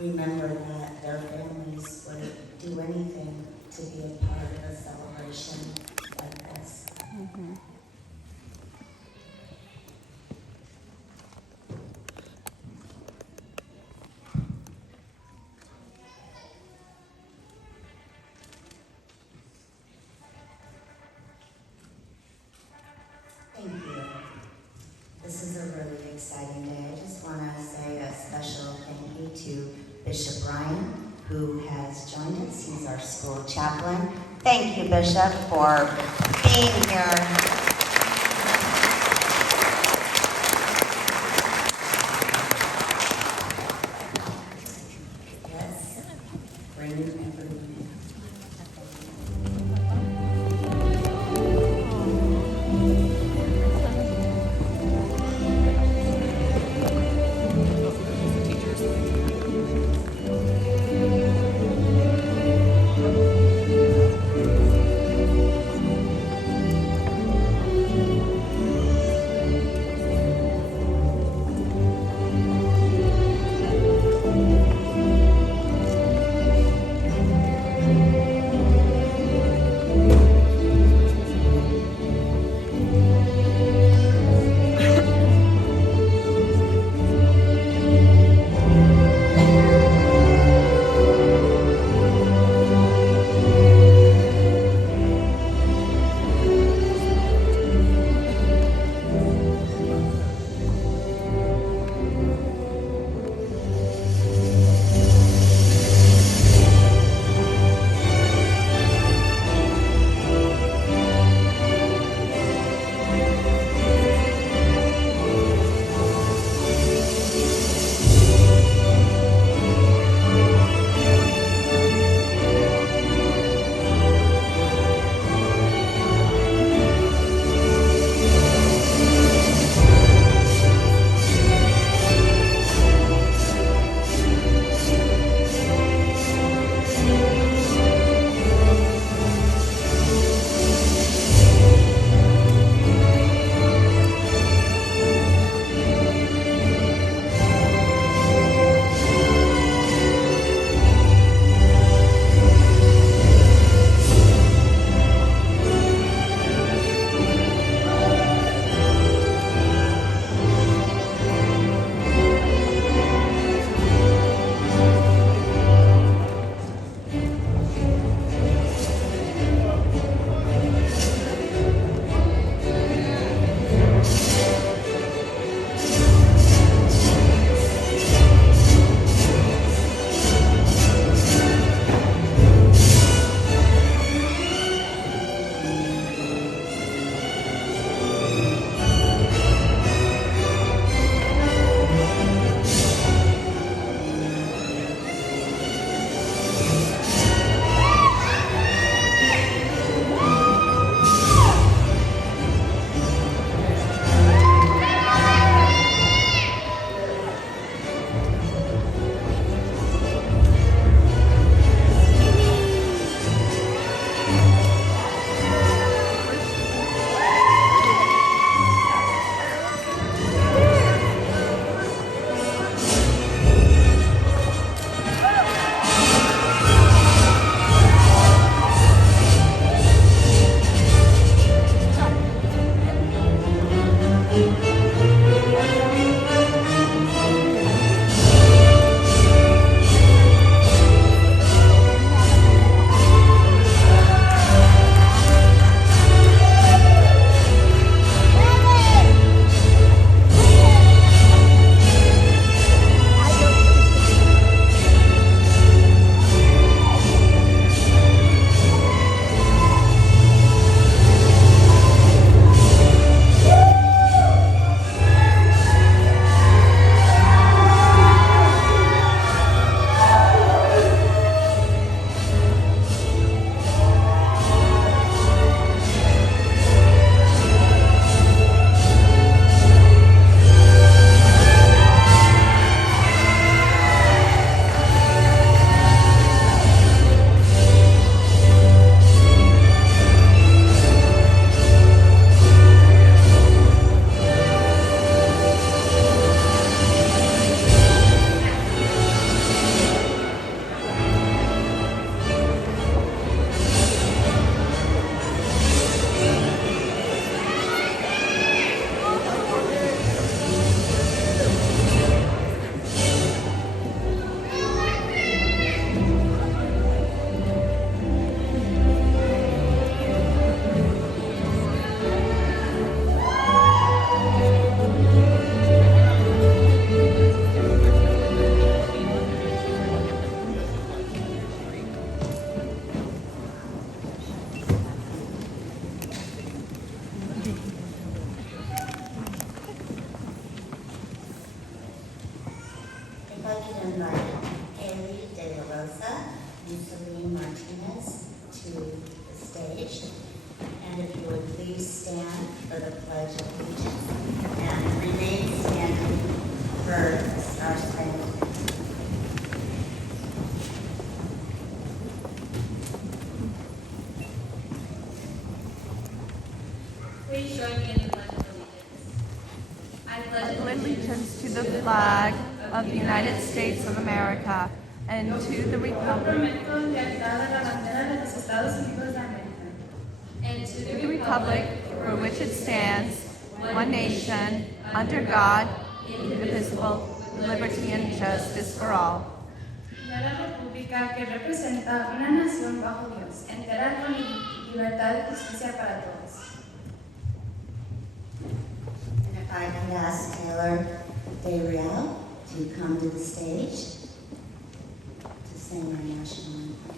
remember that their families would do anything to be a part of a celebration like this. Mhm. Thank you. This is a really exciting day. I just want to say a special thank you to Bishop Ryan, who has joined us. He's our school chaplain. Thank you, Bishop, for being here. Yes, bring everyone in. Pledge of Allegiance and remain standing for the Star Spangled Banner. Please join me in the Pledge of Allegiance. I pledge allegiance to the flag of the United States of America and to the republic and to the for which it stands, one nation, under God, indivisible, with liberty and justice for all. Y a la República que representa una nación bajo Dios, entera con libertad y justicia para todos. And if I could ask Taylor Dayreal to come to the stage to sing our national anthem.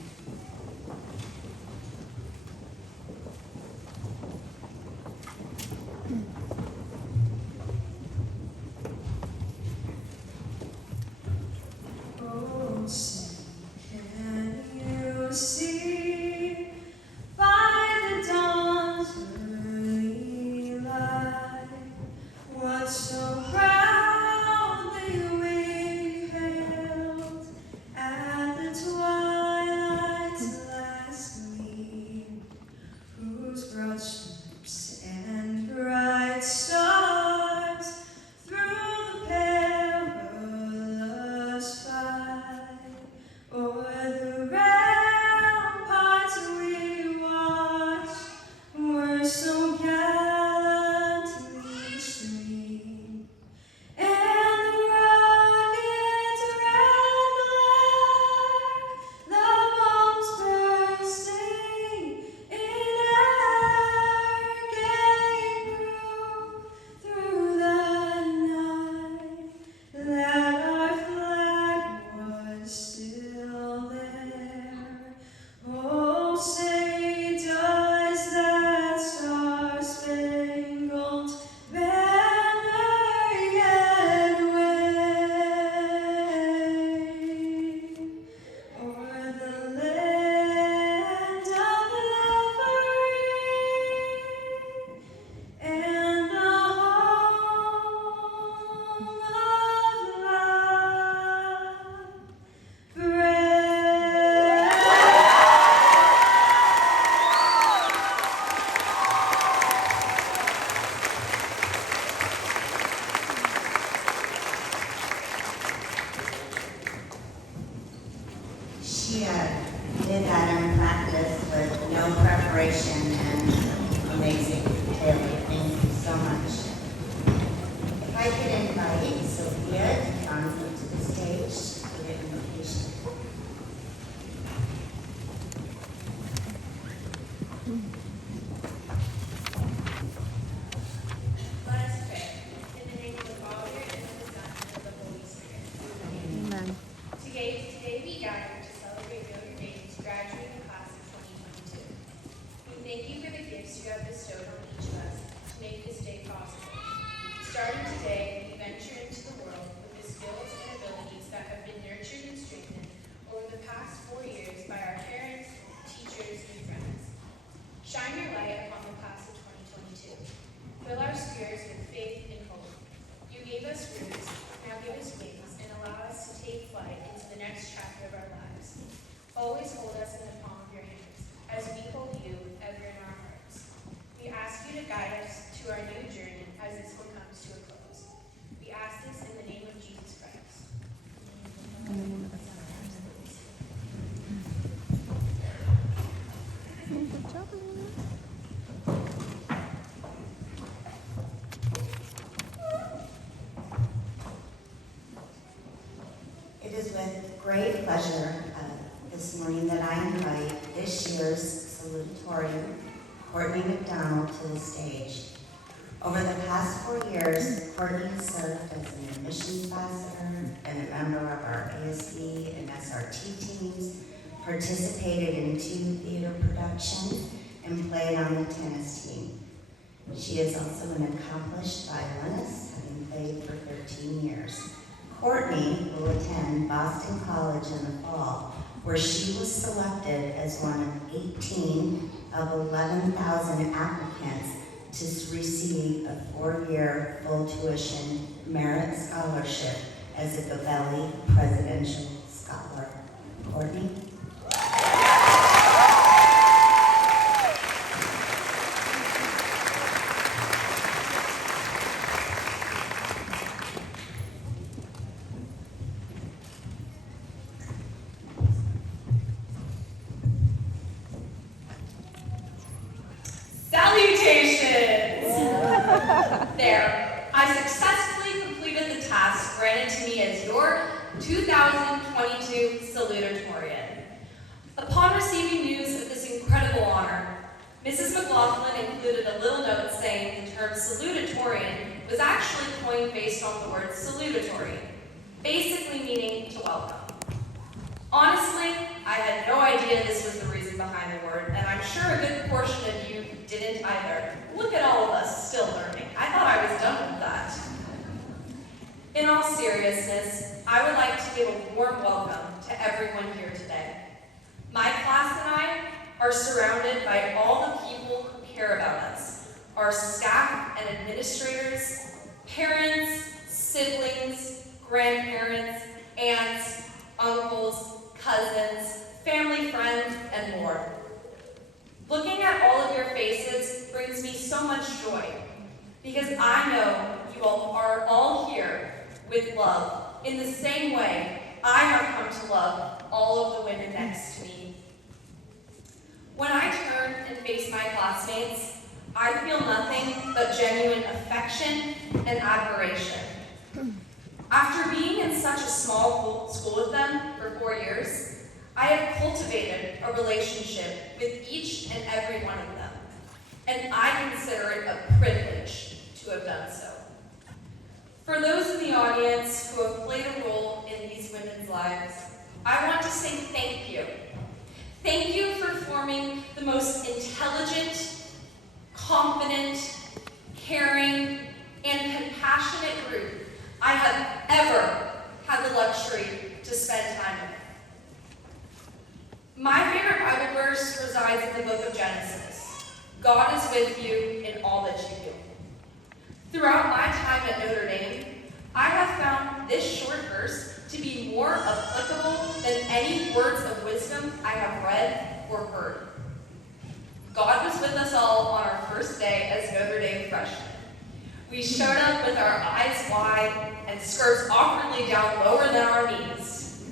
Oh, say, can you see by the dawn's early light what so proudly we hailed at the twilight's last gleam, whose broad stripes and bright stars through the perilous fight o'er the ramparts we watched were so gallantly streamed, and the rocket's red glare, the bombs bursting in air, gave proof through the night that our flag was still there. Oh, say, does that star-spangled banner yet wave o'er the land of the free and the home of love? She did that in practice with no preparation and amazing. Taylor, thank you so much. If I could invite Sophia to come to the stage for the invocation. Let us pray. In the name of the Father, and of the Son, and of the Holy Spirit. Amen. Today we gather to celebrate Gradurion May's graduating class of 2022. We thank you for the gifts you have bestowed on each of us to make this day possible. Starting today, we venture into the world with the skills and abilities that have been nurtured and strengthened over the past 4 years by our parents, teachers, and friends. Shine your light upon the class of 2022. Fill our spirits with faith and hope. You gave us roots, now give us wings, and allow us to take flight into the next chapter of our lives. Always hold us in the palm of your hands, as we hold you ever in our hearts. We ask you to guide us to our new journey as this one comes to a close. We ask this in the name of Jesus Christ. Good job, Alina. It is with great pleasure this morning that I invite this year's salutatorian, Courtney McDonald, to the stage. Over the past 4 years, Courtney has served as an admissions ambassador and a member of our ASB and SRT teams, participated in 2 theater productions, and played on the tennis team. She is also an accomplished violinist, having played for 13 years. Courtney will attend Boston College in the fall, where she was selected as one of 18 of 11,000 applicants to receive a 4-year full tuition merit scholarship as a Gabelli Presidential Scholar. Courtney? Salutations! There, I successfully completed the task granted to me as your 2022 salutatorian. Upon receiving news of this incredible honor, Mrs. McLaughlin included a little note saying the term salutatorian was actually coined based on the word salutatory, basically meaning to welcome. Honestly, I had no idea this was the reason behind the word, and I'm sure a good portion of you didn't either. Look at all of us still learning. I thought I was done with that. In all seriousness, I would like to give a warm welcome to everyone here today. My class and I are surrounded by all the people who care about us, our staff and administrators, parents, siblings, grandparents, aunts, uncles, cousins, family friends, and more. Looking at all of your faces brings me so much joy because I know you all are all here with love in the same way I have come to love all of the women next to me. When I turn and face my classmates, I feel nothing but genuine affection and admiration. After being in such a small school with them for 4 years, I have cultivated a relationship with each and every one of them, and I consider it a privilege to have done so. For those in the audience who have played a role in these women's lives, I want to say thank you. Thank you for forming the most intelligent, confident, caring, and compassionate group I have ever had the luxury to spend time with. My favorite Bible verse resides in the book of Genesis. God is with you in all that you do. Throughout my time at Notre Dame, I have found this short verse to be more applicable than any words of wisdom I have read or heard. God was with us all on our first day as Notre Dame freshmen. We showed up with our eyes wide and skirts awkwardly down lower than our knees.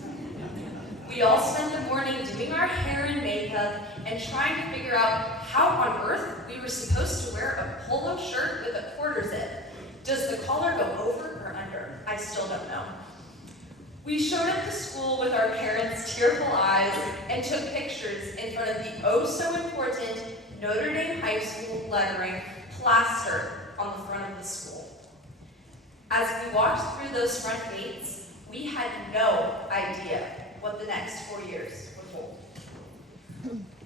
We all spent the morning doing our hair and makeup and trying to figure out how on earth we were supposed to wear a polo shirt with a quarter zip. Does the collar go over or under? I still don't know. We showed up to school with our parents' tearful eyes and took pictures in front of the oh-so-important Notre Dame High School lettering plastered on the front of the school. As we walked through those front gates, we had no idea what the next 4 years would hold.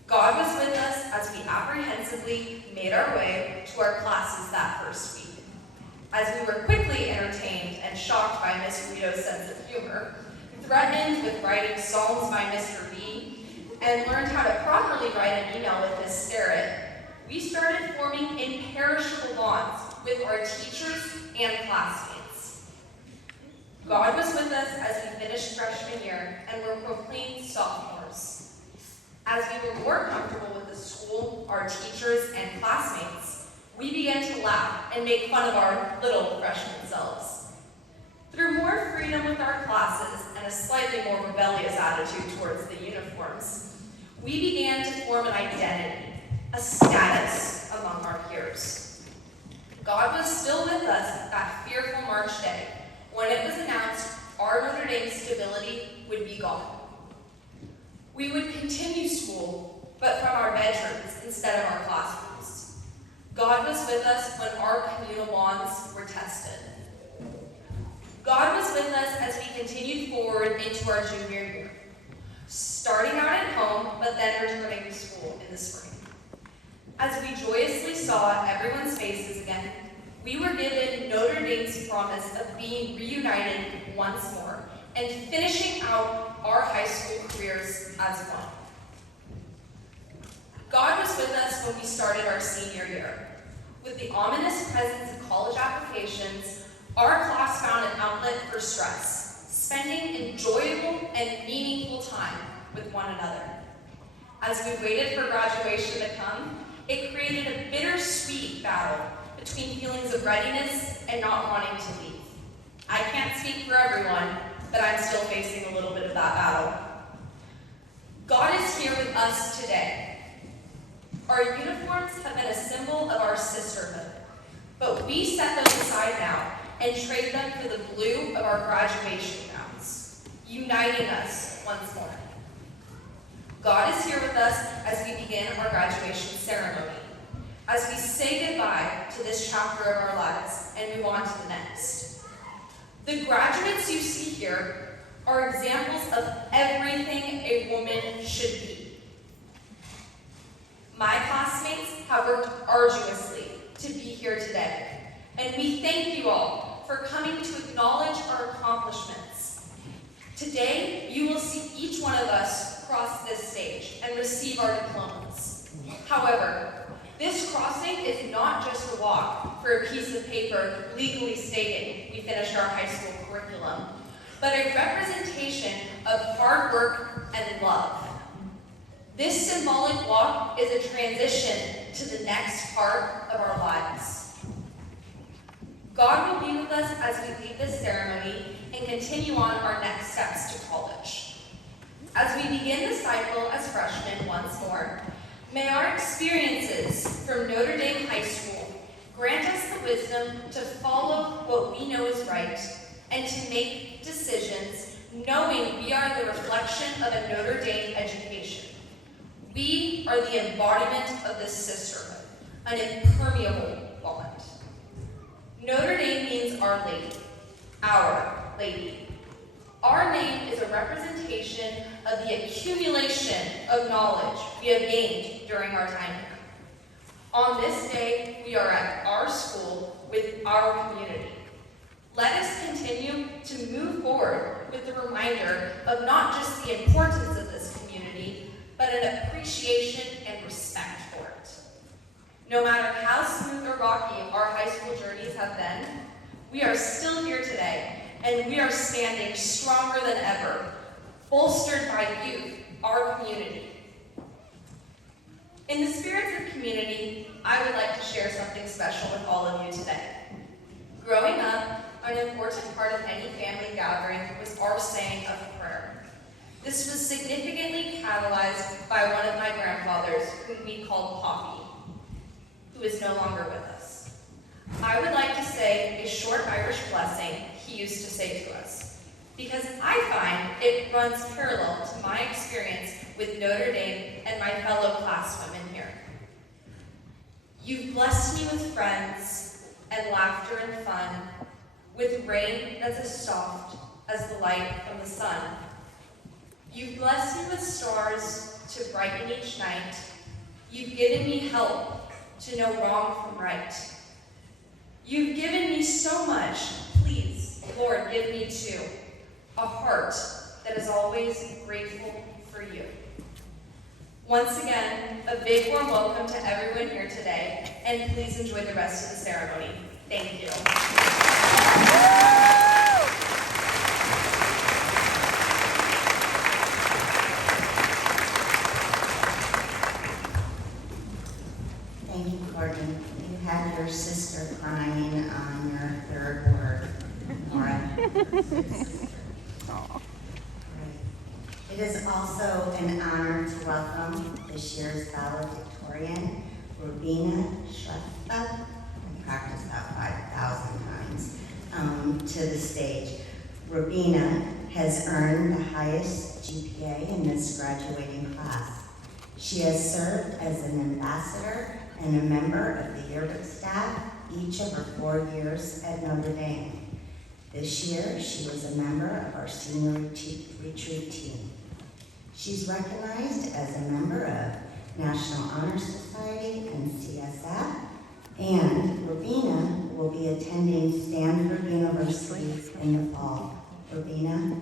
God was with us as we apprehensively made our way to our classes that first week. As we were quickly entertained and shocked by Miss Rito's sense of humor, threatened with writing psalms by Mr. B, and learned how to properly write an email with Miss Sterrett, we started forming imperishable bonds with our teachers and classmates. God was with us as we finished freshman year and were proclaimed sophomores. As we were more comfortable with the school, our teachers, and classmates, we began to laugh and make fun of our little freshman selves. Through more freedom with our classes and a slightly more rebellious attitude towards the uniforms, we began to form an identity, a status among our peers. God was still with us that fearful March day when it was announced our Notre Dame stability would be gone. We would continue school, but from our bedrooms instead of our classrooms. God was with us when our communal bonds were tested. God was with us as we continued forward into our junior year, starting out at home, but then returning to school in the spring. As we joyously saw everyone's faces again, we were given Notre Dame's promise of being reunited once more and finishing out our high school careers as one. God was with us when we started our senior year. With the ominous presence of college applications, our class found an outlet for stress, spending enjoyable and meaningful time with one another. As we waited for graduation to come, it created a bittersweet battle between feelings of readiness and not wanting to leave. I can't speak for everyone, but I'm still facing a little bit of that battle. God is here with us today. Our uniforms have been a symbol of our sisterhood, but we set those aside now and trade them for the blue of our graduation gowns, uniting us once more. God is here with us as we begin our graduation ceremony, as we say goodbye to this chapter of our lives and move on to the next. The graduates you see here are examples of everything a woman should be. My classmates have worked arduously to be here today, and we thank you all for coming to acknowledge our accomplishments. Today, you will see each one of us cross this stage and receive our diplomas. However, this crossing is not just a walk for a piece of paper legally stating we finished our high school curriculum, but a representation of hard work and love. This symbolic walk is a transition to the next part of our lives. God will be with us as we leave this ceremony and continue on our next steps to college. As we begin the cycle as freshmen once more, may our experiences from Notre Dame High School grant us the wisdom to follow what we know is right and to make decisions knowing we are the reflection of a Notre Dame education. We are the embodiment of this sisterhood, an impermeable bond. Notre Dame means Our Lady, Our Lady. Our name is a representation of the accumulation of knowledge we have gained during our time here. On this day, we are at our school with our community. Let us continue to move forward with the reminder of not just the importance of this community, but an appreciation and respect for it. No matter how smooth or rocky our high school journeys have been, we are still here today, and we are standing stronger than ever, bolstered by you, our community. In the spirit of community, I would like to share something special with all of you today. Growing up, an important part of any family gathering was our saying of prayer. This was significantly catalyzed by one of my grandfathers, whom we called Poppy, who is no longer with us. I would like to say a short Irish blessing he used to say to us, because I find it runs parallel to my experience with Notre Dame and my fellow classwomen here. You've blessed me with friends and laughter and fun, with rain that's as soft as the light from the sun. You've blessed me with stars to brighten each night. You've given me help to know wrong from right. You've given me so much. Please, Lord, give me too a heart that is always grateful for you. Once again, a big warm welcome to everyone here today, and please enjoy the rest of the ceremony. Thank you. Thank you, Courtney. You had your sister crying on your third word, Nora. It is also an honor to welcome this year's valedictorian, Rubina Shrestha. I practiced about 5,000 times to the stage. Rubina has earned the highest GPA in this graduating class. She has served as an ambassador and a member of the yearbook staff each of her 4 years at Notre Dame. This year, she was a member of our senior retreat team. She's recognized as a member of National Honor Society and CSF, and Rubina will be attending Stanford University in the fall. Rubina.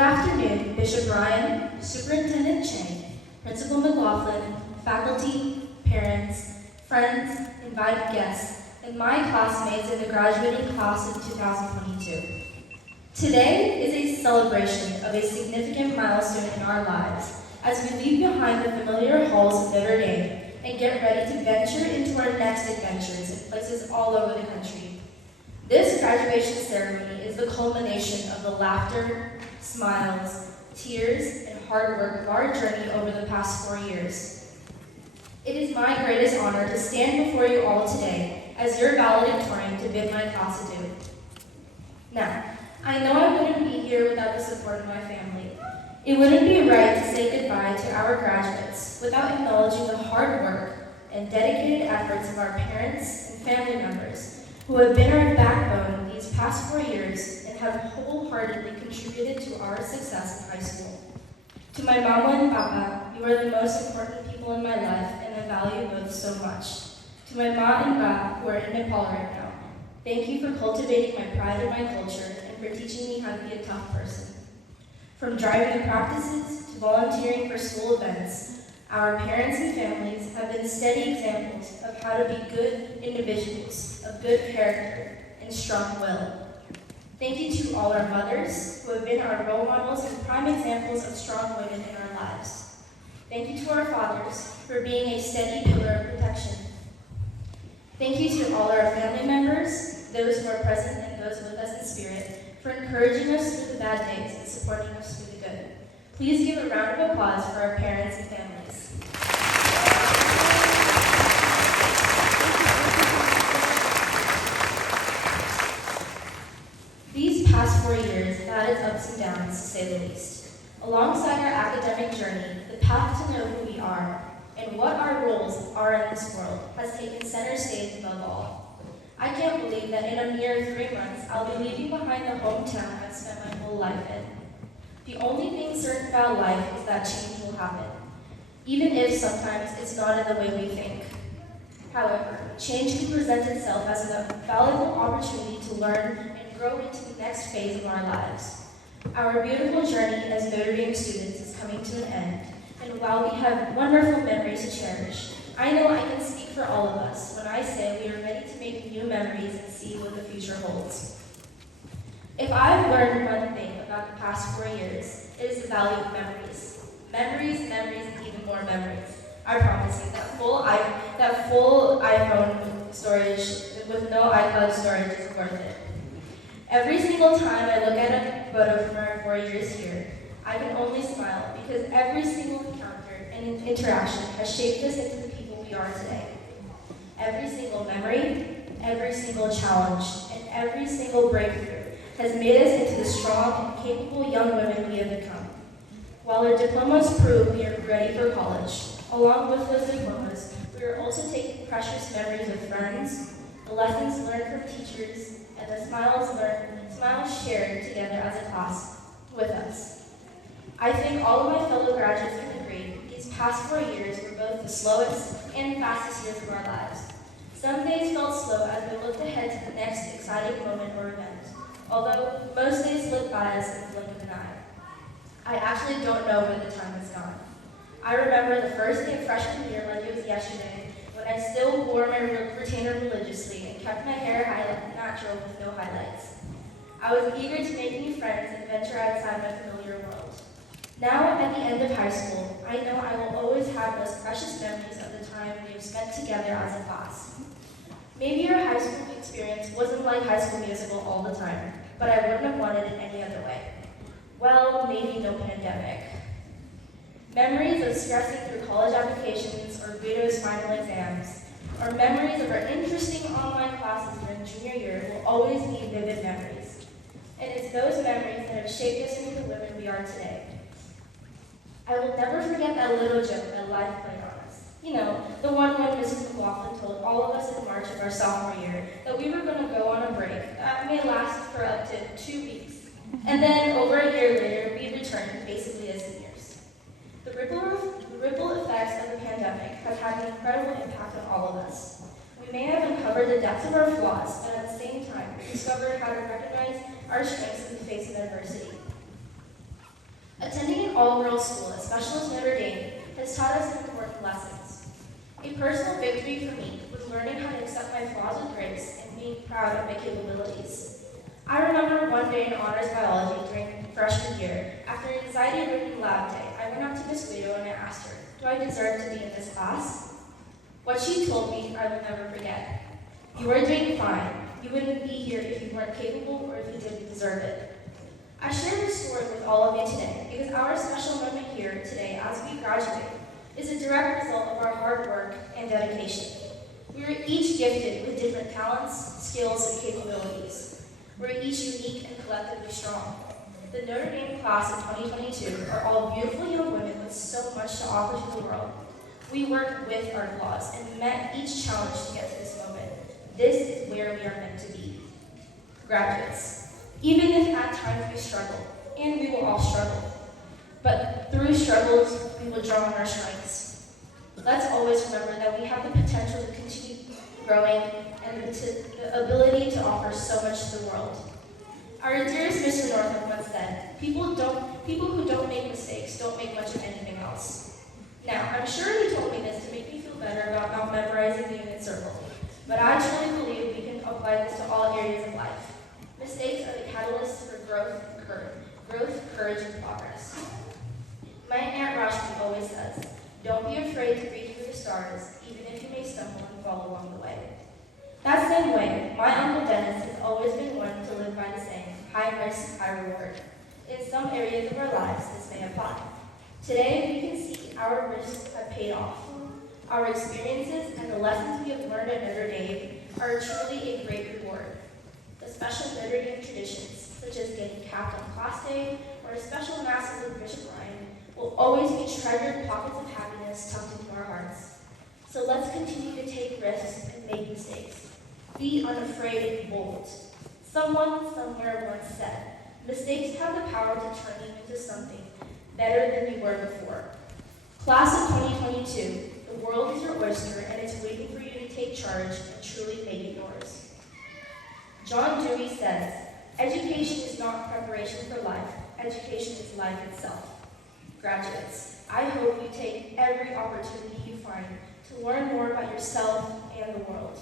afternoon, Bishop Ryan, Superintendent Chang, Principal McLaughlin, faculty, parents, friends, invited guests, and my classmates in the graduating class of 2022. Today is a celebration of a significant milestone in our lives as we leave behind the familiar halls of Notre Dame and get ready to venture into our next adventures in places all over the country. This graduation ceremony is the culmination of the laughter, smiles, tears, and hard work of our journey over the past 4 years. It is my greatest honor to stand before you all today as your valedictorian to bid my class adieu. Now, I know I wouldn't be here without the support of my family. It wouldn't be right to say goodbye to our graduates without acknowledging the hard work and dedicated efforts of our parents and family members who have been our backbone these past 4 years and have wholeheartedly contributed to our success in high school. To my mama and papa, you are the most important people in my life and I value both so much. To my ma and ba, who are in Nepal right now, thank you for cultivating my pride in my culture and for teaching me how to be a tough person. From driving the practices to volunteering for school events, our parents and families have been steady examples of how to be good individuals, of good character, and strong will. Thank you to all our mothers who have been our role models and prime examples of strong women in our lives. Thank you to our fathers for being a steady pillar of protection. Thank you to all our family members, those who are present and those with us in spirit, for encouraging us through the bad days and supporting us through the good. Please give a round of applause for our parents and families. These past 4 years have had its ups and downs, to say the least. Alongside our academic journey, the path to know who we are and what our roles are in this world has taken center stage above all. I can't believe that in a mere 3 months, I'll be leaving behind the hometown I've spent my whole life in. The only thing certain about life is that change will happen, even if sometimes it's not in the way we think. However, change can present itself as a valuable opportunity to learn and grow into the next phase of our lives. Our beautiful journey as Notre Dame students is coming to an end, and while we have wonderful memories to cherish, I know I can speak for all of us when I say we are ready to make new memories and see what the future holds. If I've learned one thing about the past 4 years, it is the value of memories. Memories, memories, and even more memories. I promise you, that full iPhone storage with no iCloud storage is worth it. Every single time I look at a photo from our 4 years here, I can only smile because every single encounter and interaction has shaped us into the people we are today. Every single memory, every single challenge, and every single breakthrough has made us into the strong and capable young women we have become. While our diplomas prove we are ready for college, along with those diplomas, we are also taking precious memories of friends, the lessons learned from teachers, and the smiles shared together as a class with us. I think all of my fellow graduates can agree these past 4 years were both the slowest and fastest years of our lives. Some days felt slow as we looked ahead to the next exciting moment or event, although most days slipped by us in the blink of an eye. I actually don't know where the time has gone. I remember the first day of freshman year like it was yesterday, when I still wore my retainer religiously and kept my hair natural with no highlights. I was eager to make new friends and venture outside my familiar world. Now, at the end of high school, I know I will always have those precious memories of the time we have spent together as a class. Maybe your high school experience wasn't like High School Musical all the time, but I wouldn't have wanted it any other way. Well, maybe no pandemic. Memories of stressing through college applications or Guido's final exams, or memories of our interesting online classes during junior year will always be vivid memories. And it's those memories that have shaped us into the women we are today. I will never forget that little joke that life played on us. You know, the one when Mrs. McLaughlin told all of us in March of our sophomore year that we were going to go on a break that may last for up to 2 weeks. And then over a year later, we returned basically as seniors. The ripple effects of the pandemic have had an incredible impact on all of us. We may have uncovered the depths of our flaws, but at the same time, we discovered how to recognize our strengths in the face of adversity. Attending an all-girls school as special as Notre Dame has taught us some important lessons. A personal victory for me was learning how to accept my flaws with grace and being proud of my capabilities. I remember one day in honors biology during freshman year, after an anxiety-ridden lab day, I went up to Miss Guido and I asked her, "Do I deserve to be in this class?" What she told me, I will never forget. "You are doing fine. You wouldn't be here if you weren't capable or if you didn't deserve it." I share this story with all of you today because our special moment here today as we graduate is a direct result of our hard work and dedication. We are each gifted with different talents, skills, and capabilities. We're each unique and collectively strong. The Notre Dame class of 2022 are all beautiful young women with so much to offer to the world. We worked with our flaws and met each challenge to get to this moment. This is where we are meant to be. Graduates, even if at times we struggle, and we will all struggle, but through struggles, we will draw on our strengths. Let's always remember that we have the potential to continue growing and the ability to offer so much to the world. Our dearest Mr. Northam once said, people who don't make mistakes don't make much of anything else. Now, I'm sure he told me this to make me feel better about not memorizing the unit circle, but I truly believe we can apply this to all areas of life. Mistakes are the catalyst for growth, courage, and progress. My Aunt Rashmi always says, "Don't be afraid to reach for the stars, even if you may stumble and fall along the way." That same way, my Uncle Dennis has always been one to live by the saying, "High risk, high reward." In some areas of our lives, this may apply. Today, we can see our risks have paid off. Our experiences and the lessons we have learned at Notre Dame are truly a great reward. The special Notre Dame traditions, such as getting capped on class day or a special masses with Bishop Ryan, will always be treasured pockets of happiness tucked into our hearts. So let's continue to take risks and make mistakes. Be unafraid and bold. Someone somewhere once said, mistakes have the power to turn you into something better than you were before. Class of 2022, the world is your oyster and it's waiting for you to take charge and truly make it yours. John Dewey says, education is not preparation for life, education is life itself. Graduates, I hope you take every opportunity you find to learn more about yourself and the world.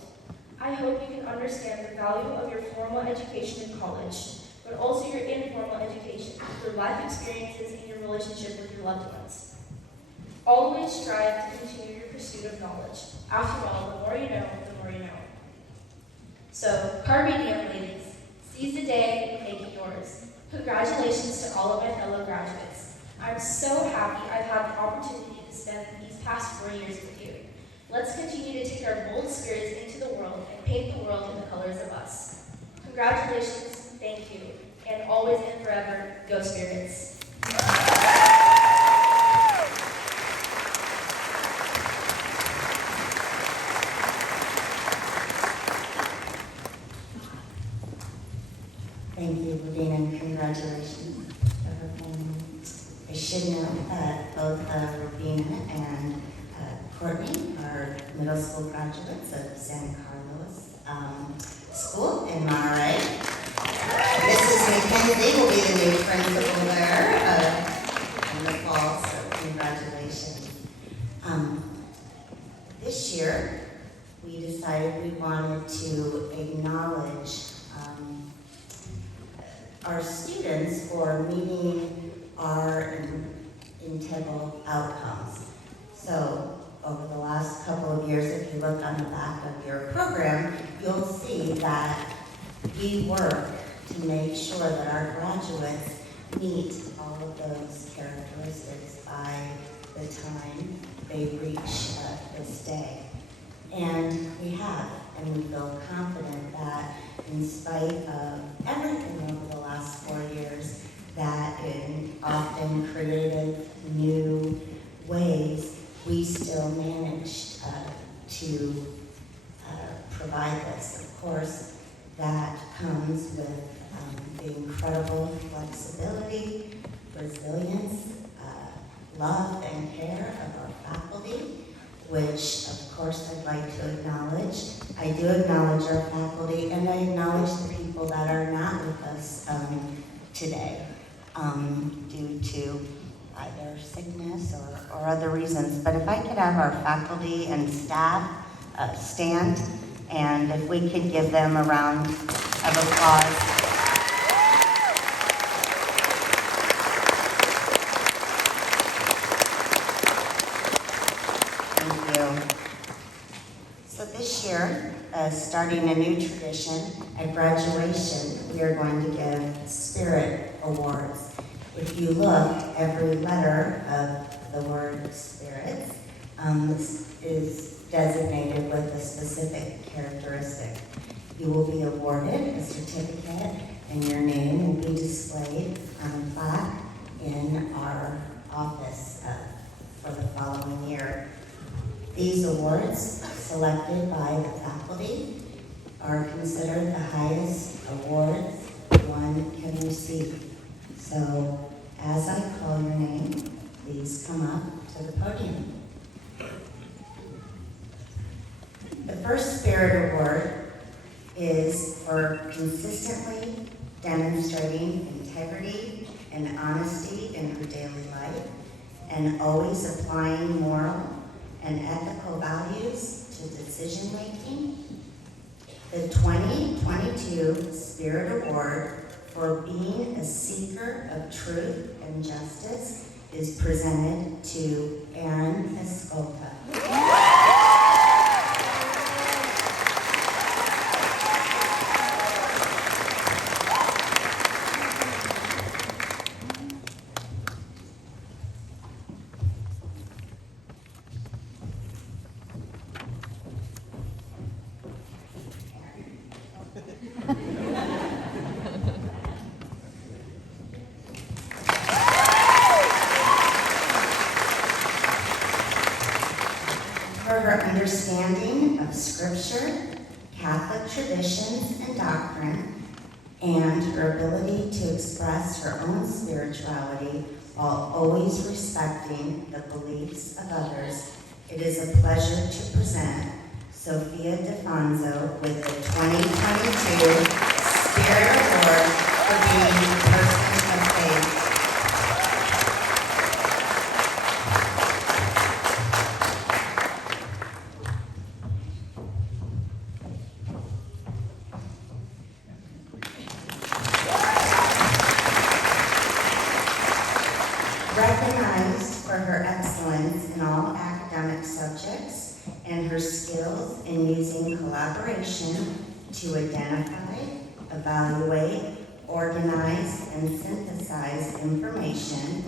I hope you can understand the value of your formal education in college, but also your informal education, your life experiences, and your relationship with your loved ones. Always strive to continue your pursuit of knowledge. After all, the more you know, the more you know. So, carpe diem, ladies. Seize the day and make it yours. Congratulations to all of my fellow graduates. I'm so happy I've had the opportunity to spend these past 4 years with you. Let's continue to take our bold spirits into the world and paint the world in the colors of us. Congratulations, thank you, and always and forever, go Spirits. Thank you, Ravina, and congratulations. I should note that both Ravina and Courtney are middle school graduates of Santa Carlos School in Monterey. Mrs. McKenzie will be the new principal there in the fall, so congratulations. This year, we decided we wanted to acknowledge our students for meeting our integral outcomes. So, over the last couple of years, if you look on the back of your program, you'll see that we work to make sure that our graduates meet all of those characteristics by the time they reach this day. And we have, and we feel confident that in spite of everything over the last 4 years, that in often creative new ways, we still managed to provide this. Of course, that comes with the incredible flexibility, resilience, love and care of our faculty, which of course I'd like to acknowledge. I do acknowledge our faculty, and I acknowledge the people that are not with us today due to either sickness or other reasons. But if I could have our faculty and staff stand, and if we could give them a round of applause. Thank you. So this year, starting a new tradition, at graduation, we are going to give Spirit Awards. If you look, every letter of the word Spirit is designated with a specific characteristic. You will be awarded a certificate, and your name will be displayed on a plaque in our office for the following year. These awards, selected by the faculty, are considered the highest awards one can receive. So, as I call your name, please come up to the podium. The first Spirit Award is for consistently demonstrating integrity and honesty in her daily life and always applying moral and ethical values to decision-making. The 2022 Spirit Award for being a seeker of truth and justice is presented to Aaron Escolta. For her understanding of Scripture, Catholic traditions and doctrine, and her ability to express her own spirituality while always respecting the beliefs of others, it is a pleasure to present Sophia DeFonso with the 2022 Spirit Award for being a person of faith. Recognized for her excellence in all academic subjects and her skills in using collaboration to identify, evaluate, organize, and synthesize information,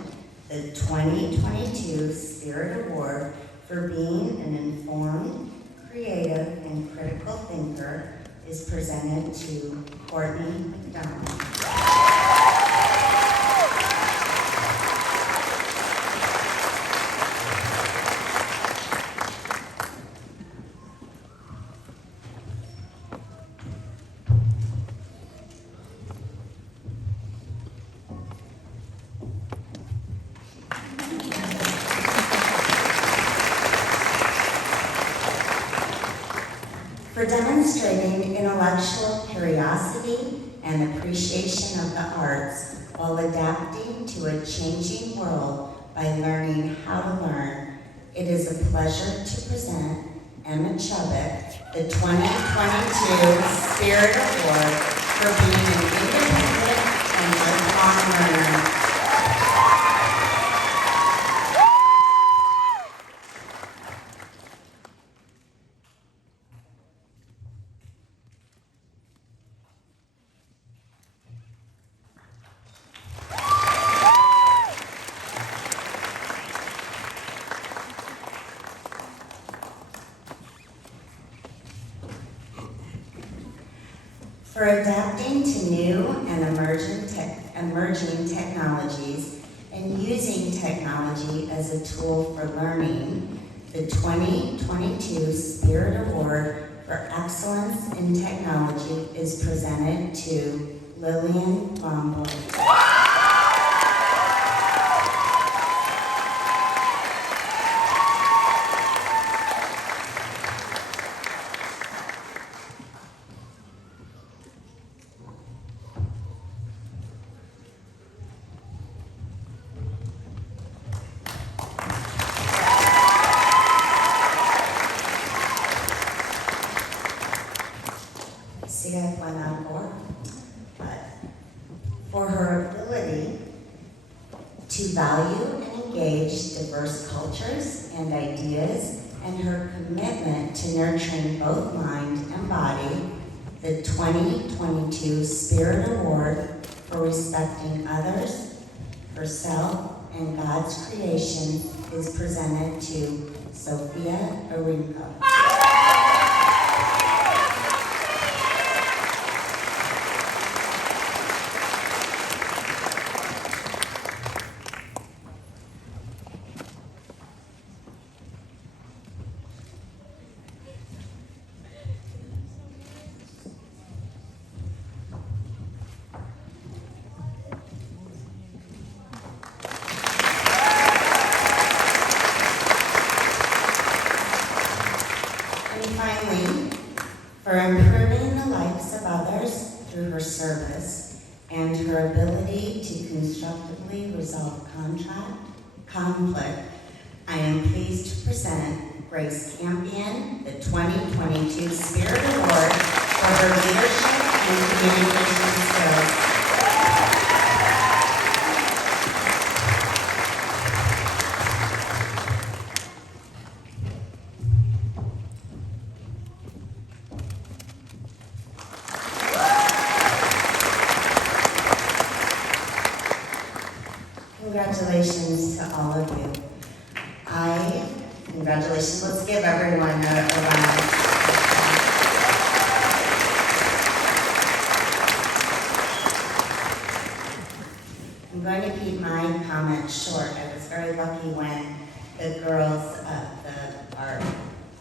the 2022 Spirit Award for being an informed, creative, and critical thinker is presented to Courtney McDonald. For demonstrating intellectual curiosity and appreciation of the arts while adapting to a changing world by learning how to learn, it is a pleasure to present Emma Chubbuck the 2022 Spirit Award for being an independent and lifelong learner. For adapting to new and emerging technologies and using technology as a tool for learning, the 2022 Spirit Award for Excellence in Technology is presented to Lillian Lomboy. diverse cultures and ideas, and her commitment to nurturing both mind and body, the 2022 Spirit Award for respecting others, herself, and God's creation is presented to Sophia Arinko. And finally, for improving the lives of others through her service and her ability to constructively resolve conflict, I am pleased to present Grace Campion the 2022 Spirit Award for her leadership and communication skills. Congratulations to all of you. Congratulations, let's give everyone a round. I'm going to keep my comments short. I was very lucky when the girls, our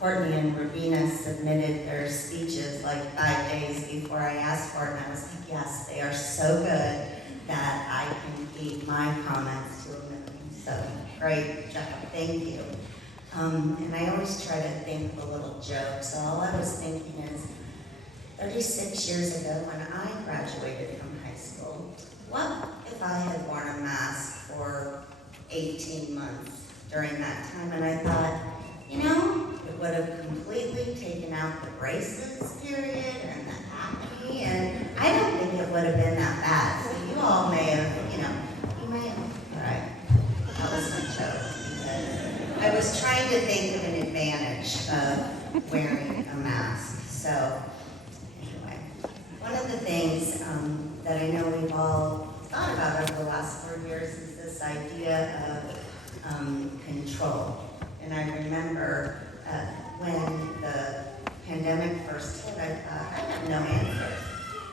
Courtney and Ravina submitted their speeches like 5 days before I asked for it, and I was like, yes, they are so good that I can keep my comments to a minimum. So, great job, thank you. And I always try to think of a little joke, so all I was thinking is, 36 years ago when I graduated from high school, what if I had worn a mask for 18 months during that time? And I thought, it would have completely taken out the braces period and the acne, and I don't think it would have been that bad. So you all may have, all right, that was my joke. Because I was trying to think of an advantage of wearing a mask. So anyway, one of the things that I know we've all thought about over the last 4 years is this idea of control. And I remember when the pandemic first hit, I thought, I have no answers.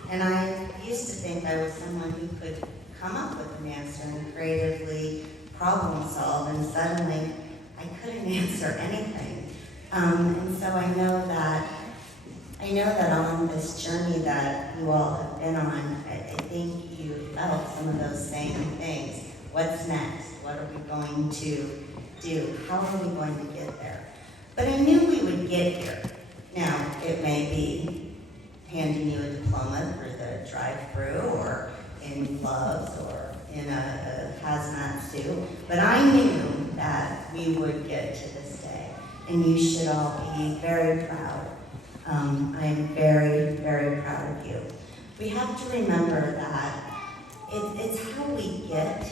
And I used to think I was someone who could come up with an answer and creatively problem solve, and suddenly I couldn't answer anything. And so I know that on this journey that you all have been on, I think you felt some of those same things. What's next? What are we going to do? How are we going to get there? But I knew we would get here. Now, it may be handing you a diploma through the drive-through, or in gloves, or in a hazmat suit, but I knew that we would get to this day, and you should all be very proud. I am very, very proud of you. We have to remember that it's how we get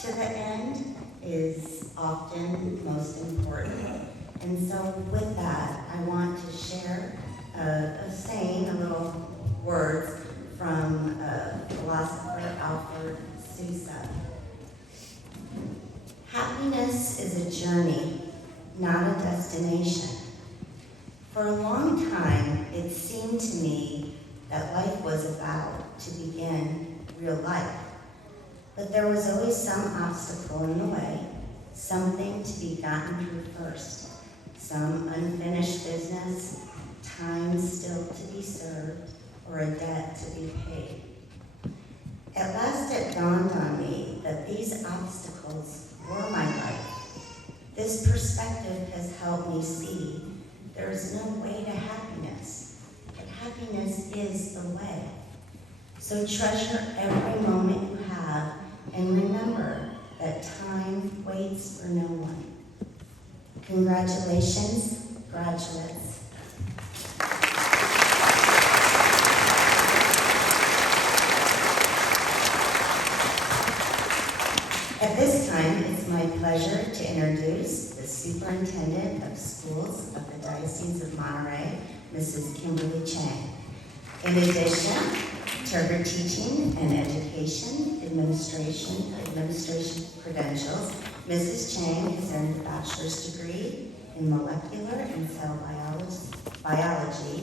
to the end is often most important. And so with that, I want to share a saying, a little words from philosopher Alfred Sousa. Happiness is a journey, not a destination. For a long time, it seemed to me that life was about to begin real life. But there was always some obstacle in the way, something to be gotten through first, some unfinished business, time still to be served, or a debt to be paid. At last it dawned on me that these obstacles were my life. This perspective has helped me see there is no way to happiness, but happiness is the way. So treasure every moment you have, and remember that time waits for no one. Congratulations, graduates. At this time, it's my pleasure to introduce the Superintendent of Schools of the Diocese of Monterey, Mrs. Kimberly Chang. In addition to her teaching and education, administration credentials, Mrs. Chang has earned a bachelor's degree in molecular and cell biology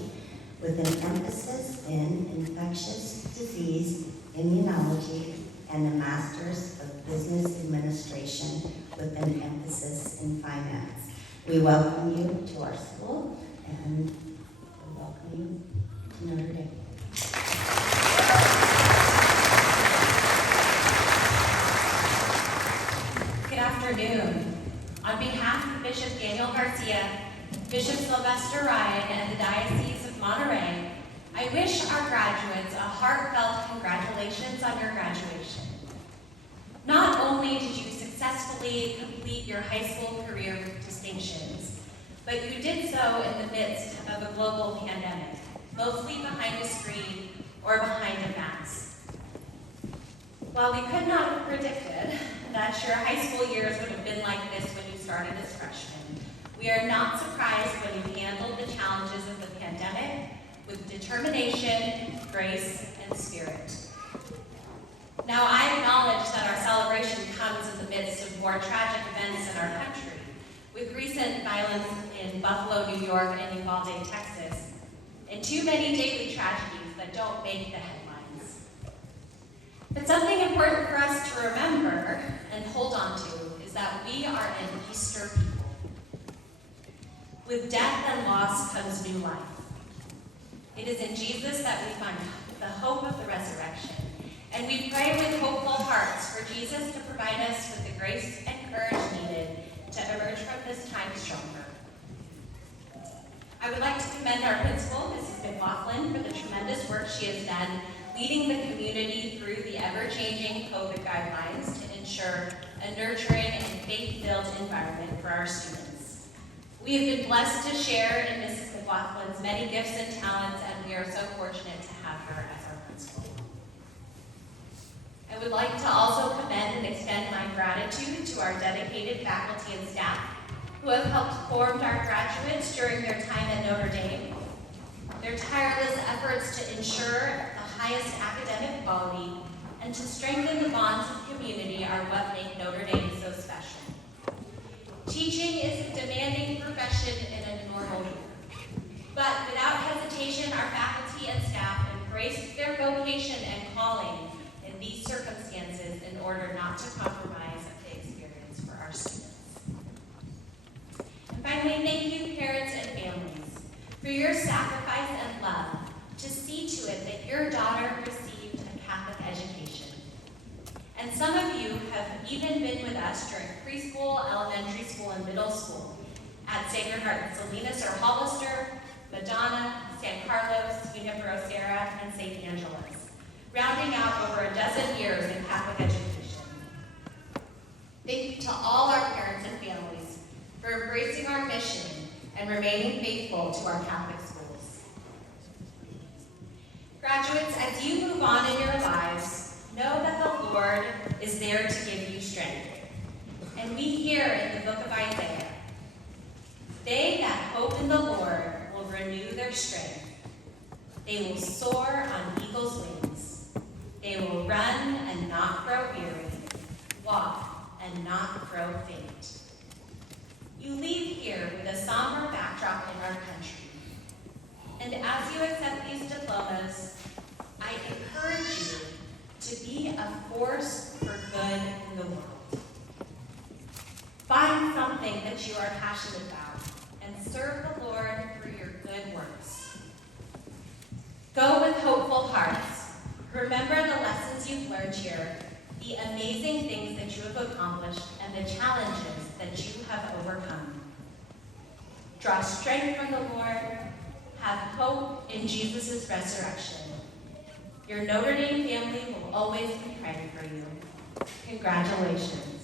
with an emphasis in infectious disease immunology and a master's of business administration with an emphasis in finance. We welcome you to our school and we welcome you to Notre Dame. Good afternoon. On behalf of Bishop Daniel Garcia, Bishop Sylvester Ryan, and the Diocese of Monterey, I wish our graduates a heartfelt congratulations on your graduation. Not only did you successfully complete your high school career with distinctions, but you did so in the midst of a global pandemic, mostly behind a screen or behind a mask. While we could not have predicted that your high school years would have been like this when you started as freshmen, we are not surprised when you handled the challenges of the pandemic with determination, grace, and spirit. Now, I acknowledge that our celebration comes in the midst of more tragic events in our country, with recent violence in Buffalo, New York, and Uvalde, Texas, and too many daily tragedies that don't make the headlines. But something important for us to remember and hold on to is that we are an Easter people. With death and loss comes new life. It is in Jesus that we find the hope of the resurrection. And we pray with hopeful hearts for Jesus to provide us with the grace and courage needed to emerge from this time stronger. I would like to commend our principal, Mrs. McLaughlin, for the tremendous work she has done leading the community through the ever-changing COVID guidelines to ensure a nurturing and faith-filled environment for our students. We have been blessed to share in Mrs. McLaughlin's many gifts and talents, and we are so fortunate to have her as our principal. I would like to also commend and extend my gratitude to our dedicated faculty and staff who have helped form our graduates during their time at Notre Dame. Their tireless efforts to ensure the highest academic quality and to strengthen the bonds of community are what make Notre Dame so special. Teaching is a demanding profession in a normal year, but without hesitation, our faculty and staff embrace their vocation and calling in these circumstances in order not to compromise the experience for our students. And finally, thank you, parents and families, for your sacrifice and love to see to it that your daughter received a Catholic education. And some of you have even been with us during preschool, elementary school, and middle school at Sacred Heart Salinas or Hollister, Madonna, San Carlos, Junipero Serra, and St. Angela's, rounding out over a dozen years in Catholic education. Thank you to all our parents and families for embracing our mission and remaining faithful to our Catholic schools. Graduates, as you move on in your lives, know that the Lord is there to give you strength. And we hear in the book of Isaiah, they that hope in the Lord will renew their strength. They will soar on eagle's wings. They will run and not grow weary, walk and not grow faint. You leave here with a somber backdrop in our country. And as you accept these diplomas, I encourage you to be a force for good in the world. Find something that you are passionate about and serve the Lord through your good works. Go with hopeful hearts. Remember the lessons you've learned here, the amazing things that you have accomplished, and the challenges that you have overcome. Draw strength from the Lord. Have hope in Jesus' resurrection. Your Notre Dame family will always be praying for you. Congratulations.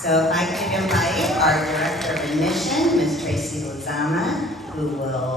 So if I could invite our Director of Admission, Ms. Tracy Lozama, who will